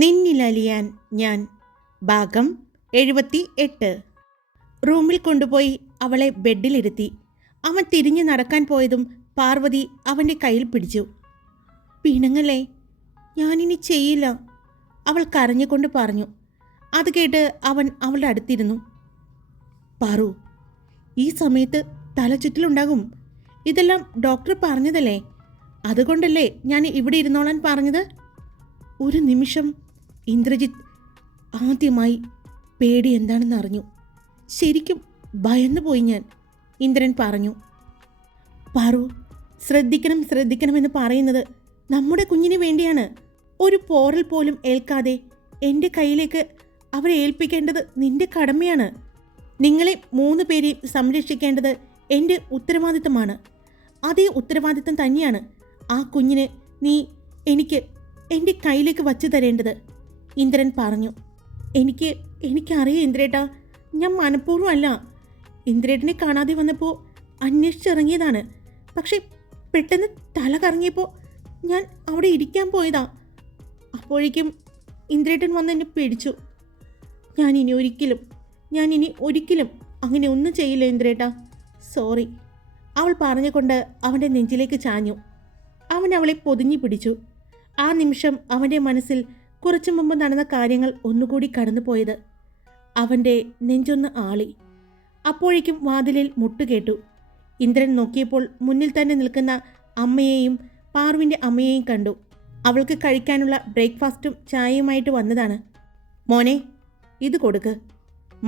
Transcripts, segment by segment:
നിന്നിലലിയാൻ ഞാൻ ഭാഗം 78. റൂമിൽ കൊണ്ടുപോയി അവളെ ബെഡിലിരുത്തി. അവൻ തിരിഞ്ഞു നടക്കാൻ പോയതും പാർവതി അവൻ്റെ കയ്യിൽ പിടിച്ചു. പിണങ്ങല്ലേ, ഞാനിനി ചെയ്യില്ല, അവൾ കരഞ്ഞുകൊണ്ട് പറഞ്ഞു. അത് കേട്ട് അവൻ അവളുടെ അടുത്തിരുന്നു. പാറു, ഈ സമയത്ത് തലചുറ്റലുണ്ടാകും. ഇതെല്ലാം ഡോക്ടർ പറഞ്ഞതല്ലേ, അതുകൊണ്ടല്ലേ ഞാൻ ഇവിടെ ഇരുന്നോളാൻ പറഞ്ഞത്. ഒരു നിമിഷം ഇന്ദ്രജിത്ത് ആദ്യമായി പേടി എന്താണെന്ന് അറിഞ്ഞു. ശരിക്കും ഭയന്നു പോയി ഞാൻ. ഇന്ദ്രൻ പറഞ്ഞു, പാറു, ശ്രദ്ധിക്കണമെന്ന് പറയുന്നത് നമ്മുടെ കുഞ്ഞിന് വേണ്ടിയാണ്. ഒരു പോറൽ പോലും ഏൽക്കാതെ എൻ്റെ കയ്യിലേക്ക് അവരെ ഏൽപ്പിക്കേണ്ടത് നിന്റെ കടമയാണ്. നിങ്ങളെ 3 പേരെയും സംരക്ഷിക്കേണ്ടത് എൻ്റെ ഉത്തരവാദിത്തമാണ്. അതേ ഉത്തരവാദിത്തം തന്നെയാണ് ആ കുഞ്ഞിനെ നീ എൻ്റെ കയ്യിലേക്ക് വച്ചു തരേണ്ടത്. ഇന്ദ്രൻ പറഞ്ഞു. എനിക്കറിയാം ഇന്ദ്രേട്ടാ, ഞാൻ മനഃപൂർവ്വമല്ല. ഇന്ദ്രേട്ടനെ കാണാതെ വന്നപ്പോൾ അന്വേഷിച്ചിറങ്ങിയതാണ്. പക്ഷെ പെട്ടെന്ന് തല കറങ്ങിയപ്പോൾ ഞാൻ അവിടെ ഇരിക്കാൻ പോയതാ. അപ്പോഴേക്കും ഇന്ദ്രേട്ടൻ വന്ന് എന്നെ പിടിച്ചു. ഞാൻ ഇനി ഒരിക്കലും അങ്ങനെ ഒന്നും ചെയ്യില്ല ഇന്ദ്രേട്ടാ, സോറി, അവൾ പറഞ്ഞുകൊണ്ട് അവൻ്റെ നെഞ്ചിലേക്ക് ചാഞ്ഞു. അവൻ അവളെ പൊതിഞ്ഞു പിടിച്ചു. ആ നിമിഷം അവൻ്റെ മനസ്സിൽ കുറച്ചു മുമ്പ് നടന്ന കാര്യങ്ങൾ ഒന്നുകൂടി കടന്നുപോയത്. അവൻ്റെ നെഞ്ചൊന്ന് ആളി. അപ്പോഴേക്കും വാതിലിൽ മുട്ടുകേട്ടു. ഇന്ദ്രൻ നോക്കിയപ്പോൾ മുന്നിൽ തന്നെ നിൽക്കുന്ന അമ്മയെയും പാറുവിൻ്റെ അമ്മയെയും കണ്ടു. അവൾക്ക് കഴിക്കാനുള്ള ബ്രേക്ക്ഫാസ്റ്റും ചായയുമായിട്ട് വന്നതാണ്. മോനെ, ഇത് കൊടുക്ക്.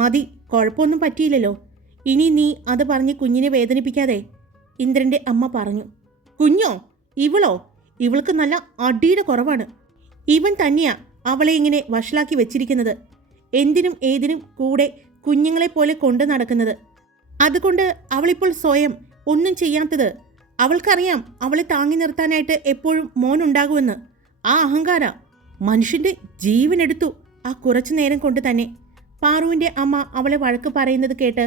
മതി, കുഴപ്പമൊന്നും പറ്റിയില്ലല്ലോ. ഇനി നീ അത് പറഞ്ഞ് കുഞ്ഞിനെ വേദനിപ്പിക്കാതെ, ഇന്ദ്രൻ്റെ അമ്മ പറഞ്ഞു. കുഞ്ഞോ? ഇവൾക്ക് നല്ല അടിയുടെ കുറവാണ്. ഇവൻ തന്നെയാ അവളെ ഇങ്ങനെ വഷളാക്കി വെച്ചിരിക്കുന്നത്. എന്തിനും ഏതിനും കൂടെ കുഞ്ഞുങ്ങളെപ്പോലെ കൊണ്ടു നടക്കുന്നത്. അതുകൊണ്ട് അവളിപ്പോൾ സ്വയം ഒന്നും ചെയ്യാത്തത്. അവൾക്കറിയാം അവളെ താങ്ങി നിർത്താനായിട്ട് എപ്പോഴും മോനുണ്ടാകുമെന്ന്. ആ അഹങ്കാര മനുഷ്യൻ്റെ ജീവനെടുത്തു ആ കുറച്ചു നേരം കൊണ്ട് തന്നെ. പാറുവിൻ്റെ അമ്മ അവളെ വഴക്ക് പറയുന്നത് കേട്ട്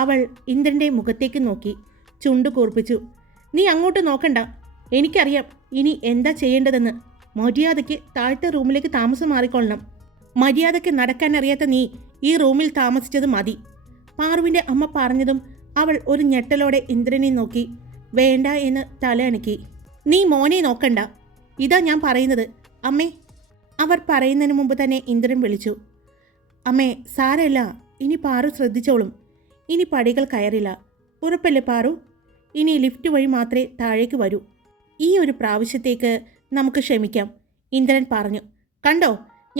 അവൾ ഇന്ദ്രൻ്റെ മുഖത്തേക്ക് നോക്കി ചുണ്ടു കൂർപ്പിച്ചു. നീ അങ്ങോട്ട് നോക്കണ്ട, എനിക്കറിയാം ഇനി എന്താ ചെയ്യേണ്ടതെന്ന്. മര്യാദയ്ക്ക് താഴത്തെ റൂമിലേക്ക് താമസം മാറിക്കൊള്ളണം. മര്യാദയ്ക്ക് നടക്കാനറിയാത്ത നീ ഈ റൂമിൽ താമസിച്ചത് മതി. പാറുവിൻ്റെ അമ്മ പറഞ്ഞതും അവൾ ഒരു ഞെട്ടലോടെ ഇന്ദ്രനെ നോക്കി വേണ്ട എന്ന് തലയണക്കി. നീ മോനെ നോക്കണ്ട, ഇതാ ഞാൻ പറയുന്നത്. അമ്മേ, അവർ പറയുന്നതിന് മുമ്പ് തന്നെ ഇന്ദ്രൻ വിളിച്ചു. അമ്മേ, സാരമില്ല, ഇനി പാറു ശ്രദ്ധിച്ചോളും. ഇനി പടികൾ കയറില്ല, ഉറപ്പല്ലേ പാറു? ഇനി ലിഫ്റ്റ് വഴി മാത്രമേ താഴേക്ക് വരൂ. ഈ ഒരു പ്രാവശ്യത്തേക്ക് നമുക്ക് ക്ഷമിക്കാം, ഇന്ദ്രൻ പറഞ്ഞു. കണ്ടോ,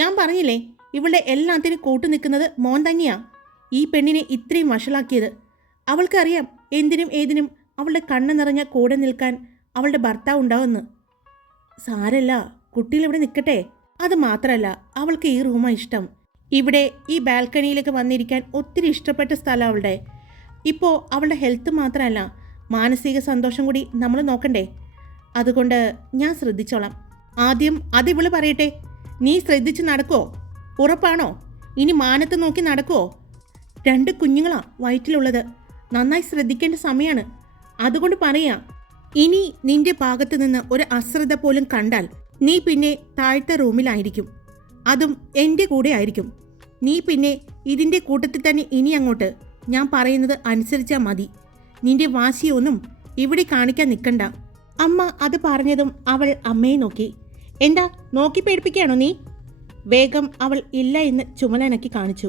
ഞാൻ പറഞ്ഞില്ലേ, ഇവളുടെ എല്ലാത്തിനും കൂട്ടു നിൽക്കുന്നത് മോൻ തന്നെയാ. ഈ പെണ്ണിനെ ഇത്രയും വഷളാക്കിയത്. അവൾക്കറിയാം എന്തിനും ഏതിനും അവളുടെ കണ്ണ് നിറഞ്ഞ കൂടെ നിൽക്കാൻ അവളുടെ ഭർത്താവ് ഉണ്ടാവുമെന്ന്. സാരല്ല, കുട്ടികളിവിടെ നിൽക്കട്ടെ. അത് മാത്രമല്ല, അവൾക്ക് ഈ റൂമാണ് ഇഷ്ടം. ഇവിടെ ഈ ബാൽക്കണിയിലേക്ക് വന്നിരിക്കാൻ ഒത്തിരി ഇഷ്ടപ്പെട്ട സ്ഥലം അവളുടെ. ഇപ്പോൾ അവളുടെ ഹെൽത്ത് മാത്രമല്ല, മാനസിക സന്തോഷം കൂടി നമ്മൾ നോക്കണ്ടേ. അതുകൊണ്ട് ഞാൻ ശ്രദ്ധിച്ചോളാം. ആദ്യം അതിവള് പറയട്ടെ, നീ ശ്രദ്ധിച്ച് നടക്കുമോ? ഉറപ്പാണോ? ഇനി മാനത്ത് നോക്കി നടക്കുമോ? 2 കുഞ്ഞുങ്ങളാ വയറ്റിലുള്ളത്. നന്നായി ശ്രദ്ധിക്കേണ്ട സമയമാണ്. അതുകൊണ്ട് പറയാ, ഇനി നിന്റെ ഭാഗത്ത് നിന്ന് ഒരു അശ്രദ്ധ പോലും കണ്ടാൽ നീ പിന്നെ താഴത്തെ റൂമിലായിരിക്കും. അതും എൻ്റെ കൂടെ ആയിരിക്കും. നീ പിന്നെ ഇതിൻ്റെ കൂട്ടത്തിൽ തന്നെ ഇനി അങ്ങോട്ട് ഞാൻ പറയുന്നത് അനുസരിച്ചാൽ മതി. നിന്റെ വാശിയൊന്നും ഇവിടെ കാണിക്കാൻ നിൽക്കണ്ട. അമ്മ അത് പറഞ്ഞതും അവൾ അമ്മയെ നോക്കി. എന്താ നോക്കി പേടിപ്പിക്കുകയാണോ നീ? വേഗം അവൾ ഇല്ല എന്ന് ചുമലനക്കി കാണിച്ചു.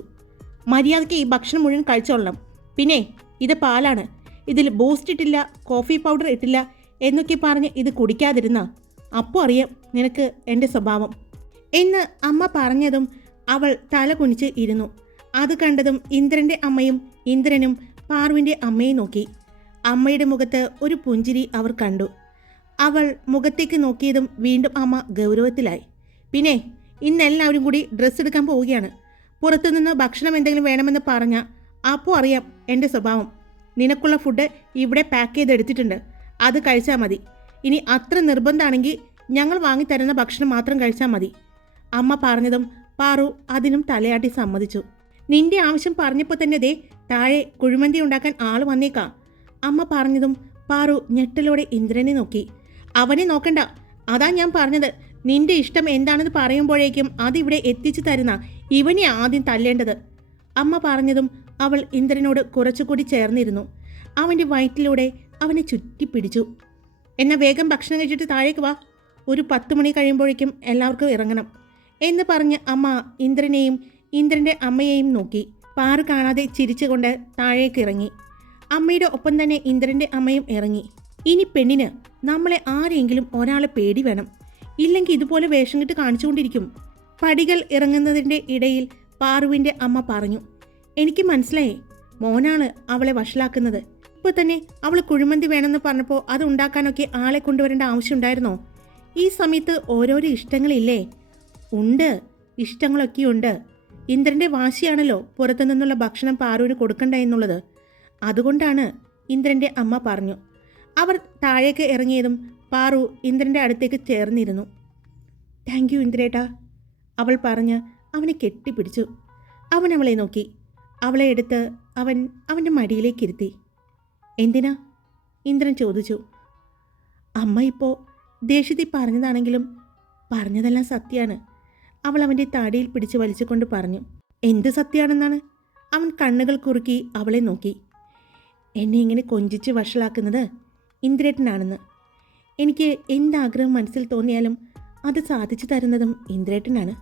മര്യാദയ്ക്ക് ഈ ഭക്ഷണം മുഴുവൻ കഴിച്ചോളണം. പിന്നെ ഇത് പാലാണ്, ഇതിൽ ബൂസ്റ്റ് ഇട്ടില്ല, കോഫി പൗഡർ ഇട്ടില്ല എന്നൊക്കെ പറഞ്ഞ് ഇത് കുടിക്കാതിരുന്ന അപ്പോൾ അറിയാം നിനക്ക് എൻ്റെ സ്വഭാവം എന്ന് അമ്മ പറഞ്ഞതും അവൾ തല കുനിച്ച് ഇരുന്നു. അത് കണ്ടതും ഇന്ദ്രൻ്റെ അമ്മയും ഇന്ദ്രനും പാറുവിൻ്റെ അമ്മയെ നോക്കി. അമ്മയുടെ മുഖത്ത് ഒരു പുഞ്ചിരി അവർ കണ്ടു. അവൾ മുഖത്തേക്ക് നോക്കിയതും വീണ്ടും അമ്മ ഗൗരവത്തിലായി. പിന്നെ ഇന്നെല്ലാവരും കൂടി ഡ്രസ്സ് എടുക്കാൻ പോവുകയാണ്. പുറത്തുനിന്ന് ഭക്ഷണം എന്തെങ്കിലും വേണമെന്ന് പറഞ്ഞാൽ അപ്പോൾ അറിയാം എൻ്റെ സ്വഭാവം. നിനക്കുള്ള ഫുഡ് ഇവിടെ പാക്ക് ചെയ്തെടുത്തിട്ടുണ്ട്, അത് കഴിച്ചാൽ മതി. ഇനി അത്ര നിർബന്ധമാണെങ്കിൽ ഞങ്ങൾ വാങ്ങിത്തരുന്ന ഭക്ഷണം മാത്രം കഴിച്ചാൽ മതി. അമ്മ പറഞ്ഞതും പാറു അതിനും തലയാട്ടി സമ്മതിച്ചു. നിന്റെ ആവശ്യം പറഞ്ഞപ്പോൾ തന്നെ ദേ താഴെ കുഴിമന്തി ഉണ്ടാക്കാൻ ആൾ വന്നേക്കാം. അമ്മ പറഞ്ഞതും പാറു ഞെട്ടലോടെ ഇന്ദ്രനെ നോക്കി. അവനെ നോക്കണ്ട, അതാ ഞാൻ പറഞ്ഞത്, നിന്റെ ഇഷ്ടം എന്താണെന്ന് പറയുമ്പോഴേക്കും അതിവിടെ എത്തിച്ചു തരുന്ന ഇവനെ ആദ്യം തല്ലേണ്ടത്. അമ്മ പറഞ്ഞതും അവൾ ഇന്ദ്രനോട് കുറച്ചുകൂടി ചേർന്നിരുന്നു. അവൻ്റെ വയറ്റിലൂടെ അവനെ ചുറ്റിപ്പിടിച്ചു. എന്നാൽ വേഗം ഭക്ഷണം കഴിച്ചിട്ട് താഴേക്ക് വാ, ഒരു 10 മണി കഴിയുമ്പോഴേക്കും എല്ലാവർക്കും ഇറങ്ങണം എന്ന് പറഞ്ഞ് അമ്മ ഇന്ദ്രനെയും ഇന്ദ്രൻ്റെ അമ്മയെയും നോക്കി. പാറു കാണാതെ ചിരിച്ചുകൊണ്ട് താഴേക്ക് ഇറങ്ങി. അമ്മയുടെ ഒപ്പം തന്നെ ഇന്ദ്രൻ്റെ അമ്മയും ഇറങ്ങി. ഇനി പെണ്ണിന് നമ്മളെ ആരെങ്കിലും ഒരാളെ പേടി വേണം, ഇല്ലെങ്കിൽ ഇതുപോലെ വേഷം കെട്ട് കാണിച്ചുകൊണ്ടിരിക്കും. പടികൾ ഇറങ്ങുന്നതിൻ്റെ ഇടയിൽ പാറുവിൻ്റെ അമ്മ പറഞ്ഞു, എനിക്ക് മനസ്സിലായി, മോനാണ് അവളെ വഷളാക്കുന്നത്. ഇപ്പോൾ തന്നെ അവൾ കുഴിമന്തി വേണമെന്ന് പറഞ്ഞപ്പോൾ അത് ഉണ്ടാക്കാനൊക്കെ ആളെ കൊണ്ടുവരേണ്ട ആവശ്യമുണ്ടായിരുന്നോ? ഈ സമയത്ത് ഓരോരോ ഇഷ്ടങ്ങളില്ലേ? ഉണ്ട്, ഇഷ്ടങ്ങളൊക്കെയുണ്ട്. ഇന്ദ്രൻ്റെ വാശിയാണല്ലോ പുറത്തു നിന്നുള്ള ഭക്ഷണം പാറുവിന് കൊടുക്കണ്ട എന്നുള്ളത്. അതുകൊണ്ടാണ് ഇന്ദ്രൻ്റെ അമ്മ പറഞ്ഞു. അവർ താഴേക്ക് ഇറങ്ങിയതും പാറു ഇന്ദ്രൻ്റെ അടുത്തേക്ക് ചേർന്നിരുന്നു. താങ്ക് യു ഇന്ദ്രേട്ടാ, അവൾ പറഞ്ഞ് അവനെ കെട്ടിപ്പിടിച്ചു. അവൻ അവളെ നോക്കി. അവളെ എടുത്ത് അവൻ്റെ മടിയിലേക്ക് ഇരുത്തി. എന്തിനാ? ഇന്ദ്രൻ ചോദിച്ചു. അമ്മ ഇപ്പോൾ ദേഷ്യത്തിൽ പറഞ്ഞതാണെങ്കിലും പറഞ്ഞതെല്ലാം സത്യമാണ്, അവൾ അവൻ്റെ താടിയിൽ പിടിച്ച് വലിച്ചുകൊണ്ട് പറഞ്ഞു. എന്ത് സത്യമാണെന്നാണ്? അവൻ കണ്ണുകൾ കുറുക്കി അവളെ നോക്കി. എന്നെ ഇങ്ങനെ കൊഞ്ചിച്ച് വഷളാക്കുന്നത് ഇന്ദ്രേട്ടനാണെന്ന്. എനിക്ക് എന്താഗ്രഹം മനസ്സിൽ തോന്നിയാലും അത് സാധിച്ചു തരുന്നതും ഇന്ദ്രേട്ടനാണ്.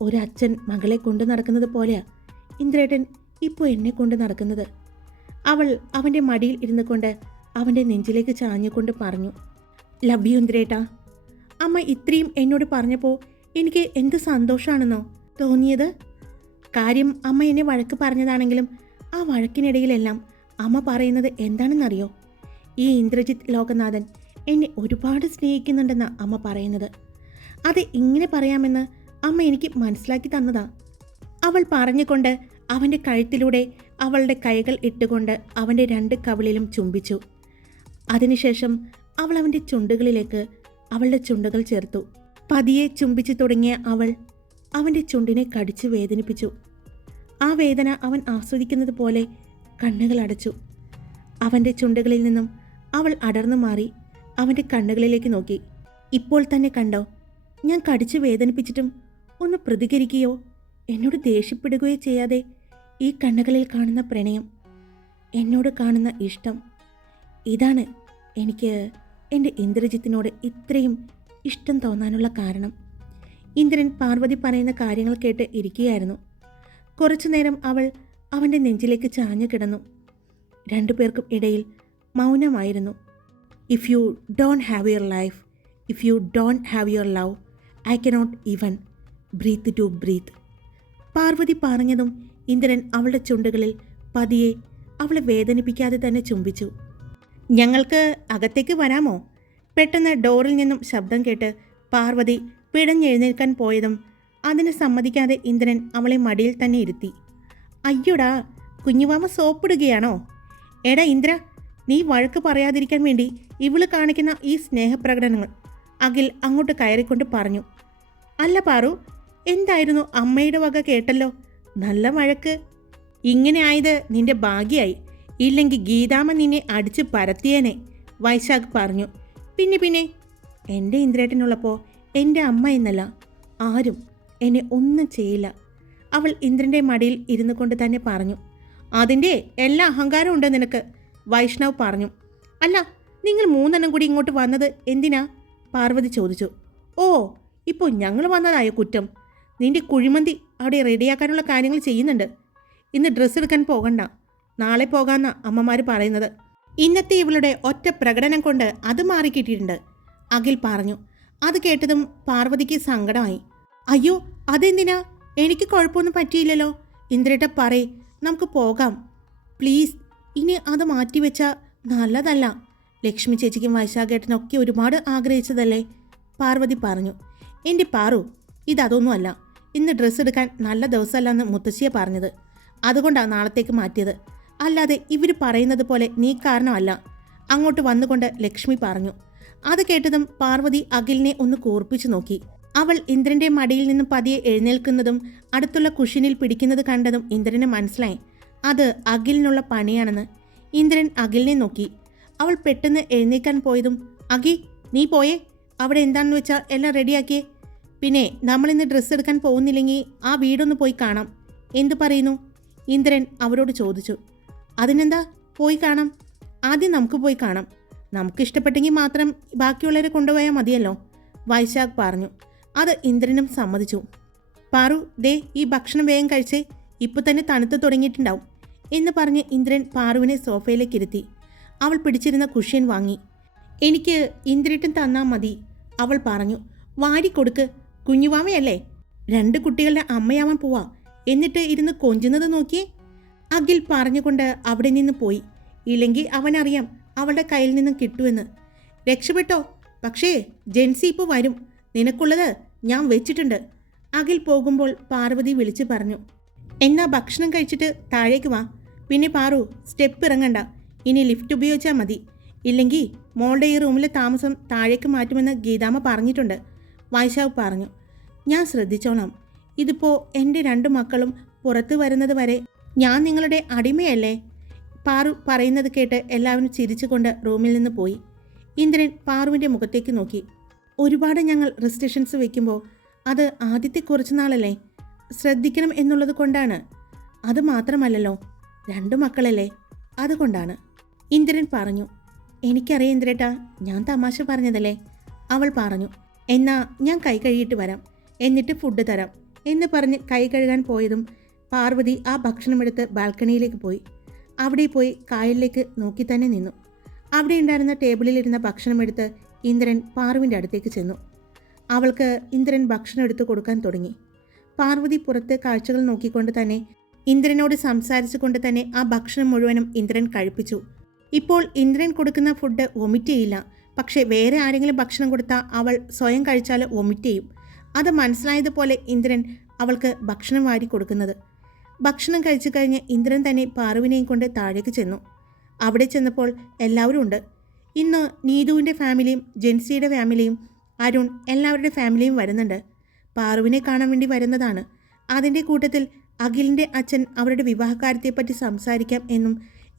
ഒരച്ഛൻ മകളെ കൊണ്ടു നടക്കുന്നത് പോലെയാ ഇന്ദ്രേട്ടൻ ഇപ്പോൾ എന്നെ കൊണ്ട് നടക്കുന്നത്. അവൾ അവൻ്റെ മടിയിൽ ഇരുന്നു കൊണ്ട് അവൻ്റെ നെഞ്ചിലേക്ക് ചാഞ്ഞുകൊണ്ട് പറഞ്ഞു. ലവ് യു ഇന്ദ്രേട്ടാ. അമ്മ ഇത്രയും എന്നോട് പറഞ്ഞപ്പോൾ എനിക്ക് എന്ത് സന്തോഷമാണെന്നോ തോന്നിയത്. കാര്യം അമ്മ എന്നെ വഴക്ക് പറഞ്ഞതാണെങ്കിലും ആ വഴക്കിനിടയിലെല്ലാം അമ്മ പറയുന്നത് എന്താണെന്നറിയോ? ഈ ഇന്ദ്രജിത്ത് ലോകനാഥൻ എന്നെ ഒരുപാട് സ്നേഹിക്കുന്നുണ്ടെന്നാണ് അമ്മ പറയുന്നത്. അത് ഇങ്ങനെ പറയാമെന്ന് അമ്മ എനിക്ക് മനസ്സിലാക്കി തന്നതാ. അവൾ പറഞ്ഞുകൊണ്ട് അവൻ്റെ കഴുത്തിലൂടെ അവളുടെ കൈകൾ ഇട്ടുകൊണ്ട് അവൻ്റെ 2 കവിളിലും ചുംബിച്ചു. അതിനുശേഷം അവൾ അവൻ്റെ ചുണ്ടുകളിലേക്ക് അവളുടെ ചുണ്ടുകൾ ചേർത്തു. പതിയെ ചുംബിച്ചു തുടങ്ങിയ അവൾ അവൻ്റെ ചുണ്ടിനെ കടിച്ചു വേദനിപ്പിച്ചു. ആ വേദന അവൻ ആസ്വദിക്കുന്നത് പോലെ കണ്ണുകൾ അടച്ചു. അവൻ്റെ ചുണ്ടുകളിൽ നിന്നും അവൾ അടർന്നു മാറി അവൻ്റെ കണ്ണുകളിലേക്ക് നോക്കി. ഇപ്പോൾ തന്നെ കണ്ടോ, ഞാൻ കടിച്ചു വേദനിപ്പിച്ചിട്ടും ഒന്ന് പ്രതികരിക്കുകയോ എന്നോട് ദേഷ്യപ്പെടുകയോ ചെയ്യാതെ ഈ കണ്ണുകളിൽ കാണുന്ന പ്രണയം, എന്നോട് കാണുന്ന ഇഷ്ടം, ഇതാണ് എനിക്ക് എൻ്റെ ഇന്ദ്രജിത്തിനോട് ഇത്രയും ഇഷ്ടം തോന്നാനുള്ള കാരണം. ഇന്ദ്രൻ പാർവതി പറയുന്ന കാര്യങ്ങൾ കേട്ട് ഇരിക്കുകയായിരുന്നു. കുറച്ചു നേരം അവൾ അവൻ്റെ നെഞ്ചിലേക്ക് ചാഞ്ഞു കിടന്നു. 2 പേർക്കും ഇടയിൽ മൗനമായിരുന്നു. If you don't have your life, if you don't have your love, I cannot even breathe to breathe. Parvati പറഞ്ഞതും ഇന്ദ്രൻ അവളുടെ ചുണ്ടുകളിൽ പതിയെ അവളെ വേദനിപ്പിക്കാതെ തന്നെ ചുംബിച്ചു. ഞങ്ങൾക്ക് അകത്തേക്ക് വരാമോ? പെട്ടെന്ന് ഡോറിൽ നിന്നും ശബ്ദം കേട്ട് പാർവതി പിടഞ്ഞെഴുന്നേൽക്കാൻ പോയതും അതിന് സമ്മതിക്കാതെ ഇന്ദ്രൻ അവളെ മടിയിൽ തന്നെ ഇരുത്തി. അയ്യോടാ, കുഞ്ഞുമാമ സോപ്പിടുകയാണോ? എടാ ഇന്ദ്ര, നീ വഴക്ക് പറയാതിരിക്കാൻ വേണ്ടി ഇവള് കാണിക്കുന്ന ഈ സ്നേഹപ്രകടനങ്ങൾ, അഖിൽ അങ്ങോട്ട് കയറിക്കൊണ്ട് പറഞ്ഞു. അല്ല പാറു, എന്തായിരുന്നു അമ്മയുടെ വക കേട്ടല്ലോ, നല്ല വഴക്ക്. ഇങ്ങനെ ആയത് നിന്റെ ഭാഗ്യമായി, ഇല്ലെങ്കിൽ ഗീതാമ്മ നിന്നെ അടിച്ച് പരത്തിയേനെ, വൈശാഖ് പറഞ്ഞു. പിന്നെ എൻ്റെ ഇന്ദ്രേട്ടനുള്ളപ്പോൾ എൻ്റെ അമ്മ എന്നല്ല ആരും എന്നെ ഒന്നും ചെയ്യില്ല, അവൾ ഇന്ദ്രൻ്റെ മടിയിൽ ഇരുന്നു കൊണ്ട് തന്നെ പറഞ്ഞു. അതിൻ്റെ എല്ലാ അഹങ്കാരവും ഉണ്ട് നിനക്ക്, വൈഷ്ണവ് പറഞ്ഞു. അല്ല, നിങ്ങൾ 3 കൂടി ഇങ്ങോട്ട് വന്നത് എന്തിനാ? പാർവതി ചോദിച്ചു. ഓ, ഇപ്പോൾ ഞങ്ങൾ വന്നതായോ കുറ്റം? നിന്റെ കുഴിമന്തി അവിടെ റെഡിയാക്കാനുള്ള കാര്യങ്ങൾ ചെയ്യുന്നുണ്ട്. ഇന്ന് ഡ്രസ്സ് എടുക്കാൻ പോകണ്ട, നാളെ പോകാമെന്നാ അമ്മമാർ പറയുന്നത്. ഇന്നത്തെ ഇവളുടെ ഒറ്റ പ്രകടനം കൊണ്ട് അത് മാറിക്കിട്ടിയിട്ടുണ്ട്, അഖിൽ പറഞ്ഞു. അത് കേട്ടതും പാർവതിക്ക് സങ്കടമായി. അയ്യോ, അതെന്തിനാ? എനിക്ക് കുഴപ്പമൊന്നും പറ്റിയില്ലല്ലോ. ഇന്ദ്രേട്ട പറയ്, നമുക്ക് പോകാം പ്ലീസ്. ഇനി അത് മാറ്റിവെച്ചാൽ നല്ലതല്ല. ലക്ഷ്മി ചേച്ചിക്കും വൈശാഖേട്ടനൊക്കെ ഒരുപാട് ആഗ്രഹിച്ചതല്ലേ, പാർവതി പറഞ്ഞു. എൻ്റെ പാറു, ഇതൊന്നുമല്ല. ഇന്ന് ഡ്രസ്സ് എടുക്കാൻ നല്ല ദിവസമല്ലെന്ന് മുത്തശ്ശിയെ പറഞ്ഞത്, അതുകൊണ്ടാണ് നാളത്തേക്ക് മാറ്റിയത്. അല്ലാതെ ഇവർ പറയുന്നത് പോലെ നീ കാരണമല്ല, അങ്ങോട്ട് വന്നുകൊണ്ട് ലക്ഷ്മി പറഞ്ഞു. അത് കേട്ടതും പാർവതി അഖിലിനെ ഒന്ന് കൂർപ്പിച്ചു നോക്കി. അവൾ ഇന്ദ്രൻ്റെ മടിയിൽ നിന്നും പതിയെ എഴുന്നേൽക്കുന്നതും അടുത്തുള്ള കുഷിനിൽ പിടിക്കുന്നത് കണ്ടതും ഇന്ദ്രന് മനസ്സിലായി അത് അഖിലിനുള്ള പണിയാണെന്ന്. ഇന്ദ്രൻ അഖിലിനെ നോക്കി. അവൾ പെട്ടെന്ന് എഴുന്നേൽക്കാൻ പോയതും, അഖി നീ പോയേ, അവിടെ എന്താണെന്ന് വെച്ചാൽ എല്ലാം റെഡിയാക്കിയേ. പിന്നെ നമ്മളിന്ന് ഡ്രസ്സ് എടുക്കാൻ പോകുന്നില്ലെങ്കിൽ ആ വീടൊന്ന് പോയി കാണാം. എന്തു പറയുന്നു? ഇന്ദ്രൻ അവരോട് ചോദിച്ചു. അതിനെന്താ, പോയി കാണാം. ആദ്യം നമുക്ക് പോയി കാണാം. നമുക്ക് ഇഷ്ടപ്പെട്ടെങ്കിൽ മാത്രം ബാക്കിയുള്ളവരെ കൊണ്ടുപോയാൽ മതിയല്ലോ, വൈശാഖ് പറഞ്ഞു. അത് ഇന്ദ്രനും സമ്മതിച്ചു. പാറു, ദേ ഈ ഭക്ഷണം വേഗം കഴിച്ചേ, ഇപ്പോൾ തന്നെ തണുത്ത് തുടങ്ങിയിട്ടുണ്ടാവും എന്ന് പറഞ്ഞ് ഇന്ദ്രൻ പാറുവിനെ സോഫയിലേക്ക് ഇരുത്തി. അവൾ പിടിച്ചിരുന്ന കുഷ്യൻ വാങ്ങി. എനിക്ക് ഇന്ദ്രേട്ടൻ തന്നാൽ മതി, അവൾ പറഞ്ഞു. വാരിക്കൊടുക്ക്, കുഞ്ഞുവാമയല്ലേ, 2 കുട്ടികളുടെ അമ്മയാവാൻ പോവാ, എന്നിട്ട് ഇരുന്ന് കൊഞ്ചുന്നത് നോക്കിയേ, അഖിൽ പറഞ്ഞുകൊണ്ട് അവിടെ നിന്ന് പോയി. ഇല്ലെങ്കിൽ അവനറിയാം അവളുടെ കയ്യിൽ നിന്നും കിട്ടുമെന്ന്. രക്ഷപ്പെട്ടോ, പക്ഷേ ജെൻസി ഇപ്പോൾ വരും, നിനക്കുള്ളത് ഞാൻ വെച്ചിട്ടുണ്ട്, അഖിൽ പോകുമ്പോൾ പാർവതി വിളിച്ചു പറഞ്ഞു. എന്നാ ഭക്ഷണം കഴിച്ചിട്ട് താഴേക്ക് വാ. പിന്നെ പാറു, സ്റ്റെപ്പ് ഇറങ്ങണ്ട, ഇനി ലിഫ്റ്റ് ഉപയോഗിച്ചാൽ മതി. ഇല്ലെങ്കിൽ മോളുടെ ഈ റൂമിലെ താമസം താഴേക്ക് മാറ്റുമെന്ന് ഗീതാമ്മ പറഞ്ഞിട്ടുണ്ട്, വൈശാഖ് പറഞ്ഞു. ഞാൻ ശ്രദ്ധിച്ചോളാം. ഇതിപ്പോൾ എൻ്റെ 2 മക്കളും പുറത്ത് വരുന്നത് വരെ ഞാൻ നിങ്ങളുടെ അടിമയല്ലേ? പാറു പറയുന്നത് കേട്ട് എല്ലാവരും ചിരിച്ചുകൊണ്ട് റൂമിൽ നിന്ന് പോയി. ഇന്ദ്രൻ പാറുവിൻ്റെ മുഖത്തേക്ക് നോക്കി. ഒരുപാട് ഞങ്ങൾ റെസ്ട്രിക്ഷൻസ് വയ്ക്കുമ്പോൾ അത് ആദ്യത്തെ കുറച്ച് നാളല്ലേ, ശ്രദ്ധിക്കണം എന്നുള്ളത് കൊണ്ടാണ്. അത് മാത്രമല്ലല്ലോ, 2 മക്കളല്ലേ, അതുകൊണ്ടാണ്, ഇന്ദ്രൻ പറഞ്ഞു. എനിക്കറിയാം ഇന്ദ്രേട്ടാ, ഞാൻ തമാശ പറഞ്ഞതല്ലേ, അവൾ പറഞ്ഞു. എന്നാ ഞാൻ കൈ കഴുകിയിട്ട് വരാം, എന്നിട്ട് ഫുഡ് തരാം എന്ന് പറഞ്ഞ് കൈ കഴുകാൻ പോയതും പാർവതി ആ ഭക്ഷണമെടുത്ത് ബാൽക്കണിയിലേക്ക് പോയി. അവിടെ പോയി കായലിലേക്ക് നോക്കി തന്നെ നിന്നു. അവിടെ ഉണ്ടായിരുന്ന ടേബിളിലിരുന്ന ഭക്ഷണമെടുത്ത് ഇന്ദ്രൻ പാറുവിൻ്റെ അടുത്തേക്ക് ചെന്നു. അവൾക്ക് ഇന്ദ്രൻ ഭക്ഷണം എടുത്തു കൊടുക്കാൻ തുടങ്ങി. പാർവതി പുറത്ത് കാഴ്ചകൾ നോക്കിക്കൊണ്ട് തന്നെ ഇന്ദ്രനോട് സംസാരിച്ചു കൊണ്ട് തന്നെ ആ ഭക്ഷണം മുഴുവനും ഇന്ദ്രൻ കഴിപ്പിച്ചു. ഇപ്പോൾ ഇന്ദ്രൻ കൊടുക്കുന്ന ഫുഡ് വൊമിറ്റ് ചെയ്യില്ല, പക്ഷേ വേറെ ആരെങ്കിലും ഭക്ഷണം കൊടുത്താൽ അവൾ സ്വയം കഴിച്ചാൽ വൊമിറ്റ് ചെയ്യും. അത് മനസ്സിലായതുപോലെ ഇന്ദ്രൻ അവൾക്ക് ഭക്ഷണം വാരി കൊടുക്കുന്നത്. ഭക്ഷണം കഴിച്ചു കഴിഞ്ഞ് ഇന്ദ്രൻ തന്നെ പാറുവിനെയും കൊണ്ട് താഴേക്ക് ചെന്നു. അവിടെ ചെന്നപ്പോൾ എല്ലാവരും ഉണ്ട്. ഇന്ന് നീതുവിൻ്റെ ഫാമിലിയും ജെൻസിയുടെ ഫാമിലിയും അരുൺ എല്ലാവരുടെ ഫാമിലിയും വരുന്നുണ്ട്. പാറുവിനെ കാണാൻ വേണ്ടി വരുന്നതാണ്. അതിൻ്റെ കൂട്ടത്തിൽ അഖിലിൻ്റെ അച്ഛൻ അവരുടെ വിവാഹകാര്യത്തെപ്പറ്റി സംസാരിക്കാം എന്നും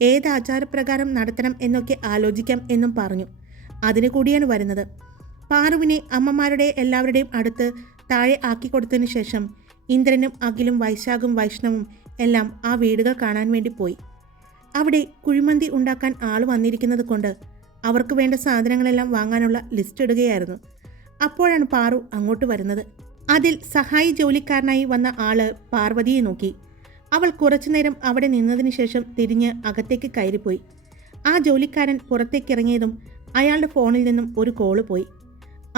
ഏത് ആചാരപ്രകാരം നടത്തണം എന്നൊക്കെ ആലോചിക്കാം എന്നും പറഞ്ഞു. അതിനു കൂടിയാണ് വരുന്നത്. പാറുവിനെ അമ്മമാരുടെ എല്ലാവരുടെയും അടുത്ത് താഴെ ആക്കിക്കൊടുത്തതിന് ശേഷം ഇന്ദ്രനും അഖിലും വൈശാഖും വൈഷ്ണവും എല്ലാം ആ വീടുകൾ കാണാൻ വേണ്ടി പോയി. അവിടെ കുഴിമന്തി ഉണ്ടാക്കാൻ ആൾ വന്നിരിക്കുന്നത് കൊണ്ട് അവർക്ക് വേണ്ട സാധനങ്ങളെല്ലാം വാങ്ങാനുള്ള ലിസ്റ്റ് ഇടുകയായിരുന്നു. അപ്പോഴാണ് പാറു അങ്ങോട്ട് വരുന്നത്. അതിൽ സഹായി ജോലിക്കാരനായി വന്ന ആള് പാർവതിയെ നോക്കി. അവൾ കുറച്ചുനേരം അവിടെ നിന്നതിന് ശേഷം തിരിഞ്ഞ് അകത്തേക്ക് കയറിപ്പോയി. ആ ജോലിക്കാരൻ പുറത്തേക്കിറങ്ങിയതും അയാളുടെ ഫോണിൽ നിന്നും ഒരു കോള് പോയി.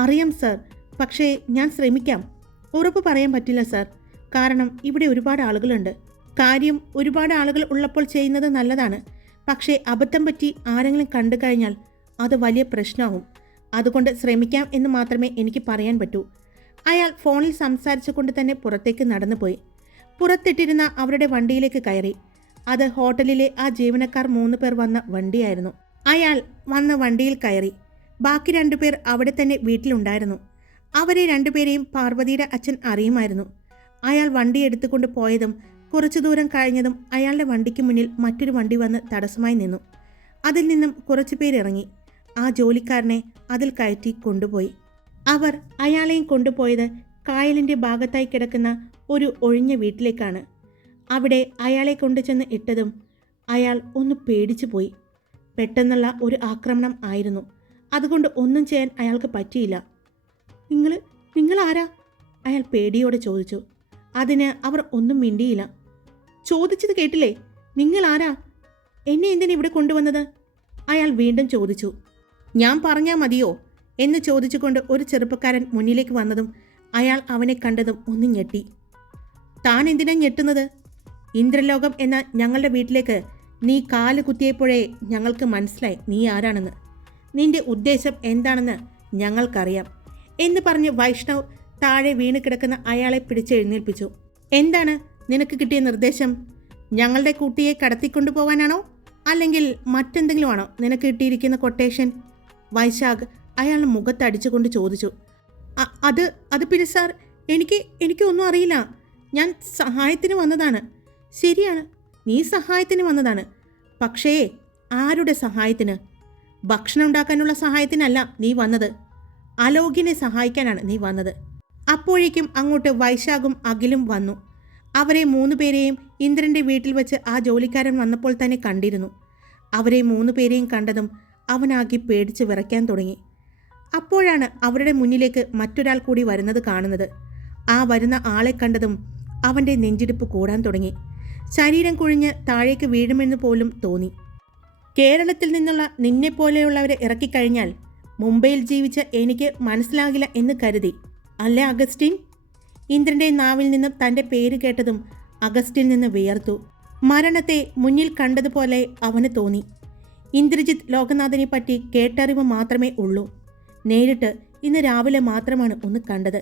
അറിയാം സർ, പക്ഷേ ഞാൻ ശ്രമിക്കാം. ഉറപ്പ് പറയാൻ പറ്റില്ല സർ, കാരണം ഇവിടെ ഒരുപാട് ആളുകളുണ്ട്. കാര്യം ഒരുപാട് ആളുകൾ ഉള്ളപ്പോൾ ചെയ്യുന്നത് നല്ലതാണ്, പക്ഷേ അബദ്ധം പറ്റി ആരെങ്കിലും കണ്ടു കഴിഞ്ഞാൽ അത് വലിയ പ്രശ്നമാവും. അതുകൊണ്ട് ശ്രമിക്കാം എന്ന് മാത്രമേ എനിക്ക് പറയാൻ പറ്റൂ. അയാൾ ഫോണിൽ സംസാരിച്ചു കൊണ്ട് തന്നെ പുറത്തേക്ക് നടന്നുപോയി. പുറത്തിട്ടിരുന്ന അവരുടെ വണ്ടിയിലേക്ക് കയറി. അത് ഹോട്ടലിലെ ആ ജീവനക്കാർ 3 പേർ വന്ന വണ്ടിയായിരുന്നു. അയാൾ വന്ന വണ്ടിയിൽ കയറി. ബാക്കി 2 പേർ അവിടെ തന്നെ വീട്ടിലുണ്ടായിരുന്നു. അവരെ 2 പേരെയും പാർവതിയുടെ അച്ഛൻ അറിയുമായിരുന്നു. അയാൾ വണ്ടി എടുത്തുകൊണ്ട് പോയതും കുറച്ചു ദൂരം കഴിഞ്ഞതും അയാളുടെ വണ്ടിക്ക് മുന്നിൽ മറ്റൊരു വണ്ടി വന്ന് തടസ്സമായി നിന്നു. അതിൽ നിന്നും കുറച്ചു പേരിറങ്ങി ആ ജോലിക്കാരനെ അതിൽ കയറ്റി കൊണ്ടുപോയി. അവർ അയാളെയും കൊണ്ടുപോയത് കായലിൻ്റെ ഭാഗത്തായി കിടക്കുന്ന ഒരു ഒഴിഞ്ഞ വീട്ടിലേക്കാണ്. അവിടെ അയാളെ കൊണ്ടുചെന്ന് ഇട്ടതും അയാൾ ഒന്ന് പേടിച്ചു പോയി. പെട്ടെന്നുള്ള ഒരു ആക്രമണം ആയിരുന്നു. അതുകൊണ്ട് ഒന്നും ചെയ്യാൻ അയാൾക്ക് പറ്റിയില്ല. നിങ്ങൾ ആരാ? അയാൾ പേടിയോടെ ചോദിച്ചു. അതിന് അവർ ഒന്നും മിണ്ടിയില്ല. ചോദിച്ചത് കേട്ടില്ലേ, നിങ്ങൾ ആരാ? എന്നെ എന്തിനാ ഇവിടെ കൊണ്ടുവന്നത്? അയാൾ വീണ്ടും ചോദിച്ചു. ഞാൻ പറഞ്ഞാൽ മതിയോ എന്ന് ചോദിച്ചുകൊണ്ട് ഒരു ചെറുപ്പക്കാരൻ മുന്നിലേക്ക് വന്നതും അയാൾ അവനെ കണ്ടതും ഒന്ന് ഞെട്ടി. താൻ എന്തിനാ ഞെട്ടുന്നത്? ഇന്ദ്രലോകം എന്ന ഞങ്ങളുടെ വീട്ടിലേക്ക് നീ കാല് കുത്തിയപ്പോഴേ ഞങ്ങൾക്ക് മനസ്സിലായി നീ ആരാണെന്ന്. നിന്റെ ഉദ്ദേശം എന്താണെന്ന് ഞങ്ങൾക്കറിയാം എന്ന് പറഞ്ഞ് വൈഷ്ണവ് താഴെ വീണ് കിടക്കുന്ന അയാളെ പിടിച്ചെഴുന്നേൽപ്പിച്ചു. എന്താണ് നിനക്ക് കിട്ടിയ നിർദ്ദേശം? ഞങ്ങളുടെ കുട്ടിയെ കടത്തിക്കൊണ്ടുപോകാനാണോ, അല്ലെങ്കിൽ മറ്റെന്തെങ്കിലും ആണോ നിനക്ക് കിട്ടിയിരിക്കുന്ന കൊട്ടേഷൻ? വൈശാഖ് അയാളുടെ മുഖത്തടിച്ചുകൊണ്ട് ചോദിച്ചു. അത് പിന്നെ സാർ, എനിക്ക് ഒന്നും അറിയില്ല. ഞാൻ സഹായത്തിന് വന്നതാണ്. ശരിയാണ്, നീ സഹായത്തിന് വന്നതാണ്. പക്ഷേ ആരുടെ സഹായത്തിന്? ഭക്ഷണം ഉണ്ടാക്കാനുള്ള സഹായത്തിനല്ല നീ വന്നത്. അലോകിനെ സഹായിക്കാനാണ് നീ വന്നത്. അപ്പോഴേക്കും അങ്ങോട്ട് വൈശാഖും അഖിലും വന്നു. അവരെ 3 പേരെയും ഇന്ദ്രൻ്റെ വീട്ടിൽ വെച്ച് ആ ജോലിക്കാരൻ വന്നപ്പോൾ തന്നെ കണ്ടിരുന്നു. അവരെ 3 പേരെയും കണ്ടതും അവനാകെ പേടിച്ച് വിറയ്ക്കാൻ തുടങ്ങി. അപ്പോഴാണ് അവരുടെ മുന്നിലേക്ക് മറ്റൊരാൾ കൂടി വരുന്നത് കാണുന്നത്. ആ വരുന്ന ആളെ കണ്ടതും അവൻ്റെ നെഞ്ചിടിപ്പ് കൂടാൻ തുടങ്ങി. ശരീരം കുഴിഞ്ഞ് താഴേക്ക് വീഴുമെന്ന് പോലും തോന്നി. കേരളത്തിൽ നിന്നുള്ള നിന്നെപ്പോലെയുള്ളവരെ ഇറക്കിക്കഴിഞ്ഞാൽ മുംബൈയിൽ ജീവിച്ച എനിക്ക് മനസ്സിലാകില്ല എന്ന് കരുതി അല്ലേ അഗസ്റ്റിൻ? ഇന്ദ്രൻ്റെ നാവിൽ നിന്നും തൻ്റെ പേര് കേട്ടതും അഗസ്റ്റിൻ നിന്ന് വിയർത്തു. മരണത്തെ മുന്നിൽ കണ്ടതുപോലെ അവന് തോന്നി. ഇന്ദ്രജിത്ത് ലോകനാഥനെ പറ്റി കേട്ടറിവ് മാത്രമേ ഉള്ളൂ. നേരിട്ട് ഇന്ന് രാവിലെ മാത്രമാണ് ഒന്ന് കണ്ടത്.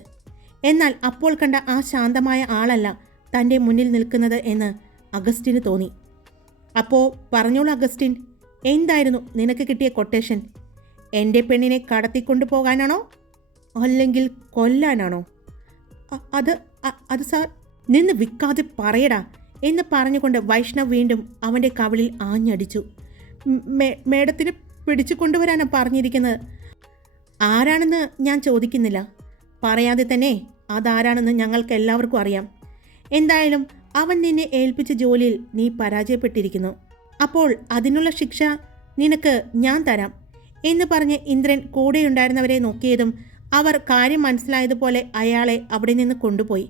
എന്നാൽ അപ്പോൾ കണ്ട ആ ശാന്തമായ ആളല്ല തൻ്റെ മുന്നിൽ നിൽക്കുന്നത് എന്ന് അഗസ്റ്റിന് തോന്നി. അപ്പോൾ പറഞ്ഞോളൂ അഗസ്റ്റിൻ, എന്തായിരുന്നു നിനക്ക് കിട്ടിയ കൊട്ടേഷൻ? എൻ്റെ പെണ്ണിനെ കടത്തിക്കൊണ്ടു പോകാനാണോ അല്ലെങ്കിൽ കൊല്ലാനാണോ? അത് സാർ, നിന്ന് വിൽക്കാതെ പറയടാ എന്ന് പറഞ്ഞുകൊണ്ട് വൈഷ്ണവ് വീണ്ടും അവൻ്റെ കവിളിൽ ആഞ്ഞടിച്ചു. മേഡത്തിന് പിടിച്ചു കൊണ്ടുവരാനാണ് പറഞ്ഞിരിക്കുന്നത്. ആരാണെന്ന് ഞാൻ ചോദിക്കുന്നില്ല. പറയാതെ തന്നെ അതാരാണെന്ന് ഞങ്ങൾക്ക് എല്ലാവർക്കും അറിയാം. എന്തായാലും അവൻ നിന്നെ ഏൽപ്പിച്ച ജോലിയിൽ നീ പരാജയപ്പെട്ടിരിക്കുന്നു. അപ്പോൾ അതിനുള്ള ശിക്ഷ നിനക്ക് ഞാൻ തരാം എന്ന് പറഞ്ഞ് ഇന്ദ്രൻ കൂടെയുണ്ടായിരുന്നവരെ നോക്കിയതും അവർ കാര്യം മനസ്സിലായതുപോലെ അയാളെ അവിടെ നിന്ന് കൊണ്ടുപോയി.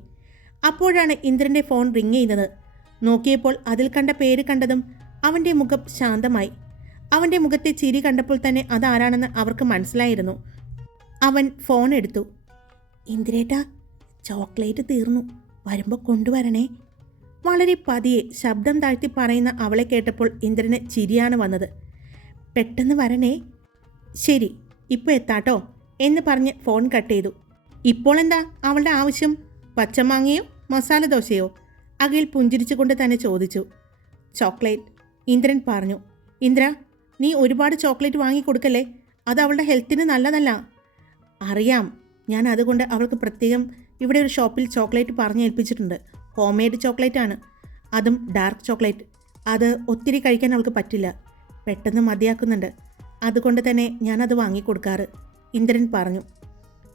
അപ്പോഴാണ് ഇന്ദ്രൻ്റെ ഫോൺ റിങ് ചെയ്യുന്നത്. നോക്കിയപ്പോൾ അതിൽ കണ്ട പേര് കണ്ടതും അവൻ്റെ മുഖം ശാന്തമായി. അവൻ്റെ മുഖത്തെ ചിരി കണ്ടപ്പോൾ തന്നെ അതാരാണെന്ന് അവർക്ക് മനസ്സിലായിരുന്നു. അവൻ ഫോൺ എടുത്തു. ഇന്ദ്രേട്ടാ, ചോക്ലേറ്റ് തീർന്നു, വരുമ്പോൾ കൊണ്ടുവരണേ. വളരെ പതിയെ ശബ്ദം താഴ്ത്തി പറയുന്ന അവളെ കേട്ടപ്പോൾ ഇന്ദ്രന് ചിരിയാണ് വന്നത്. പെട്ടെന്ന് വരണേ. ശരി, ഇപ്പോൾ എത്താട്ടോ എന്ന് പറഞ്ഞ് ഫോൺ കട്ട് ചെയ്തു. ഇപ്പോൾ എന്താ അവളുടെ ആവശ്യം? പച്ചമാങ്ങയോ മസാല ദോശയോ? അഖിൽ പുഞ്ചിരിച്ചുകൊണ്ട് തന്നെ ചോദിച്ചു. ചോക്ലേറ്റ്, ഇന്ദ്രൻ പറഞ്ഞു. ഇന്ദ്ര, നീ ഒരുപാട് ചോക്ലേറ്റ് വാങ്ങിക്കൊടുക്കല്ലേ, അത് അവളുടെ ഹെൽത്തിന് നല്ലതല്ല. അറിയാം, ഞാൻ അതുകൊണ്ട് അവൾക്ക് പ്രത്യേകം ഇവിടെ ഒരു ഷോപ്പിൽ ചോക്ലേറ്റ് പറഞ്ഞ് ഏൽപ്പിച്ചിട്ടുണ്ട്. ഹോം മെയ്ഡ് ചോക്ലേറ്റ് ആണ്, അതും ഡാർക്ക് ചോക്ലേറ്റ്. അത് ഒത്തിരി കഴിക്കാൻ അവൾക്ക് പറ്റില്ല, പെട്ടെന്ന് മതിയാക്കുന്നുണ്ട്. അതുകൊണ്ട് തന്നെ ഞാനത് വാങ്ങിക്കൊടുക്കാറ്, ഇന്ദ്രൻ പറഞ്ഞു.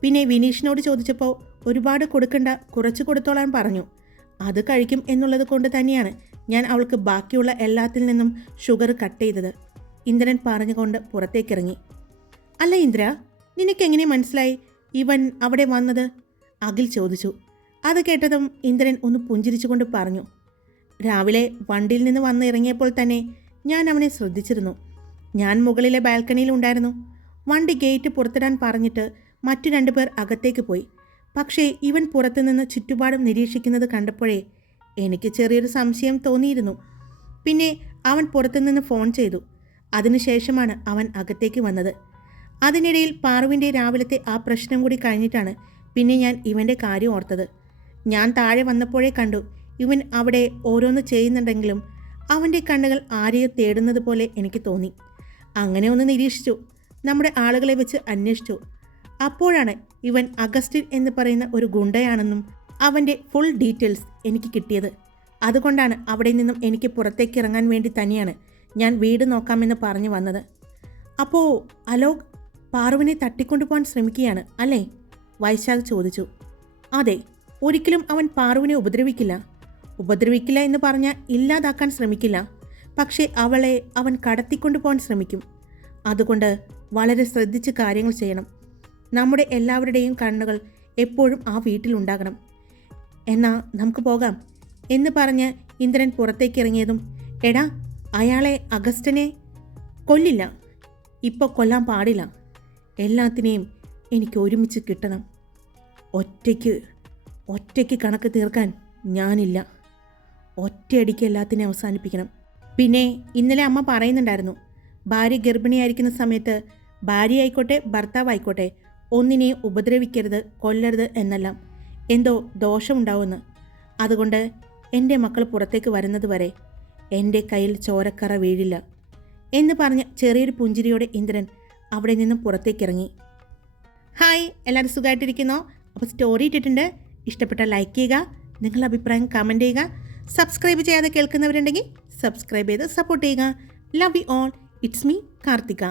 പിന്നെ വിനീഷിനോട് ചോദിച്ചപ്പോൾ ഒരുപാട് കൊടുക്കണ്ട, കുറച്ച് കൊടുത്തോളാൻ പറഞ്ഞു. അത് കഴിക്കും എന്നുള്ളത് കൊണ്ട് തന്നെയാണ് ഞാൻ അവൾക്ക് ബാക്കിയുള്ള എല്ലാത്തിൽ നിന്നും ഷുഗർ കട്ട് ചെയ്തത്, ഇന്ദ്രൻ പറഞ്ഞുകൊണ്ട് പുറത്തേക്കിറങ്ങി. അല്ല ഇന്ദ്ര, നിനക്കെങ്ങനെ മനസ്സിലായി ഇവൻ അവിടെ വന്നത്? അഖിൽ ചോദിച്ചു. അത് കേട്ടതും ഇന്ദ്രൻ ഒന്ന് പുഞ്ചിരിച്ചുകൊണ്ട് പറഞ്ഞു. രാവിലെ വണ്ടിയിൽ നിന്ന് വന്ന് ഇറങ്ങിയപ്പോൾ തന്നെ ഞാൻ അവനെ ശ്രദ്ധിച്ചിരുന്നു. ഞാൻ മുകളിലെ ബാൽക്കണിയിൽ ഉണ്ടായിരുന്നു. വണ്ടി ഗേറ്റ് പുറത്തിടാൻ പറഞ്ഞിട്ട് മറ്റു 2 പേർ അകത്തേക്ക് പോയി. പക്ഷേ ഇവൻ പുറത്തുനിന്ന് ചുറ്റുപാടും നിരീക്ഷിക്കുന്നത് കണ്ടപ്പോഴേ എനിക്ക് ചെറിയൊരു സംശയം തോന്നിയിരുന്നു. പിന്നെ അവൻ പുറത്തുനിന്ന് ഫോൺ ചെയ്തു. അതിനുശേഷമാണ് അവൻ അകത്തേക്ക് വന്നത്. അതിനിടയിൽ പാറുവിൻ്റെ രാവിലത്തെ ആ പ്രശ്നം കൂടി കഴിഞ്ഞിട്ടാണ് പിന്നെ ഞാൻ ഇവൻ്റെ കാര്യം ഓർത്തത്. ഞാൻ താഴെ വന്നപ്പോഴേ കണ്ടു ഇവൻ അവിടെ ഓരോന്ന് ചെയ്യുന്നുണ്ടെങ്കിലും അവൻ്റെ കണ്ണുകൾ ആരെയോ തേടുന്നത് പോലെ എനിക്ക് തോന്നി. അങ്ങനെ ഒന്ന് നിരീക്ഷിച്ചു, നമ്മുടെ ആളുകളെ വെച്ച് അന്വേഷിച്ചു. അപ്പോഴാണ് ഇവൻ അഗസ്റ്റിൻ എന്ന് പറയുന്ന ഒരു ഗുണ്ടയാണെന്നും അവൻ്റെ ഫുൾ ഡീറ്റെയിൽസ് എനിക്ക് കിട്ടിയത്. അതുകൊണ്ടാണ് അവിടെ നിന്നും എനിക്ക് പുറത്തേക്ക് ഇറങ്ങാൻ വേണ്ടി തന്നെയാണ് ഞാൻ വീട് നോക്കാമെന്ന് പറഞ്ഞു വന്നത്. അപ്പോൾ അലോക് പാറുവിനെ തട്ടിക്കൊണ്ടുപോകാൻ ശ്രമിക്കുകയാണ് അല്ലേ? വൈശാഖ് ചോദിച്ചു. അതെ, ഒരിക്കലും അവൻ പാറുവിനെ ഉപദ്രവിക്കില്ല എന്ന് പറഞ്ഞാൽ ഇല്ലാതാക്കാൻ ശ്രമിക്കില്ല. പക്ഷേ അവളെ അവൻ കടത്തിക്കൊണ്ടുപോകാൻ ശ്രമിക്കും. അതുകൊണ്ട് വളരെ ശ്രദ്ധിച്ച് കാര്യങ്ങൾ ചെയ്യണം. നമ്മുടെ എല്ലാവരുടെയും കണ്ണുകൾ എപ്പോഴും ആ വീട്ടിലുണ്ടാകണം. എന്നാ നമുക്ക് പോകാം എന്ന് പറഞ്ഞ് ഇന്ദ്രൻ പുറത്തേക്ക് ഇറങ്ങിയതും, എടാ, അയാളെ അഗസ്റ്റിനെ കൊല്ലില്ല, ഇപ്പോൾ കൊല്ലാൻ പാടില്ല. എല്ലാത്തിനെയും എനിക്ക് ഒരുമിച്ച് കിട്ടണം. ഒറ്റയ്ക്ക് കണക്ക് തീർക്കാൻ ഞാനില്ല. ഒറ്റയടിക്ക് എല്ലാത്തിനെയും അവസാനിപ്പിക്കണം. പിന്നെ ഇന്നലെ അമ്മ പറയുന്നുണ്ടായിരുന്നു, ഭാര്യ ഗർഭിണിയായിരിക്കുന്ന സമയത്ത് ഭാര്യയായിക്കോട്ടെ ഭർത്താവായിക്കോട്ടെ ഒന്നിനെയും ഉപദ്രവിക്കരുത്, കൊല്ലരുത് എന്നെല്ലാം. എന്തോ ദോഷമുണ്ടാവുമെന്ന്. അതുകൊണ്ട് എൻ്റെ മക്കൾ പുറത്തേക്ക് വരുന്നത് വരെ എൻ്റെ കയ്യിൽ ചോരക്കറ വീഴില്ല എന്ന് പറഞ്ഞ് ചെറിയൊരു പുഞ്ചിരിയോടെ ഇന്ദ്രൻ അവിടെ നിന്നും പുറത്തേക്കിറങ്ങി. ഹായ്, എല്ലാവരും സുഖമായിട്ടിരിക്കുന്നോ? അപ്പോൾ സ്റ്റോറി ഇട്ടിട്ടുണ്ട്. ഇഷ്ടപ്പെട്ടാൽ ലൈക്ക് ചെയ്യുക, നിങ്ങളുടെ അഭിപ്രായം കമൻറ്റ് ചെയ്യുക. സബ്സ്ക്രൈബ് ചെയ്യാതെ കേൾക്കുന്നവരുണ്ടെങ്കിൽ സബ്സ്ക്രൈബ് ചെയ്ത് സപ്പോർട്ട് ചെയ്യുക. Love you all. It's me Karthika.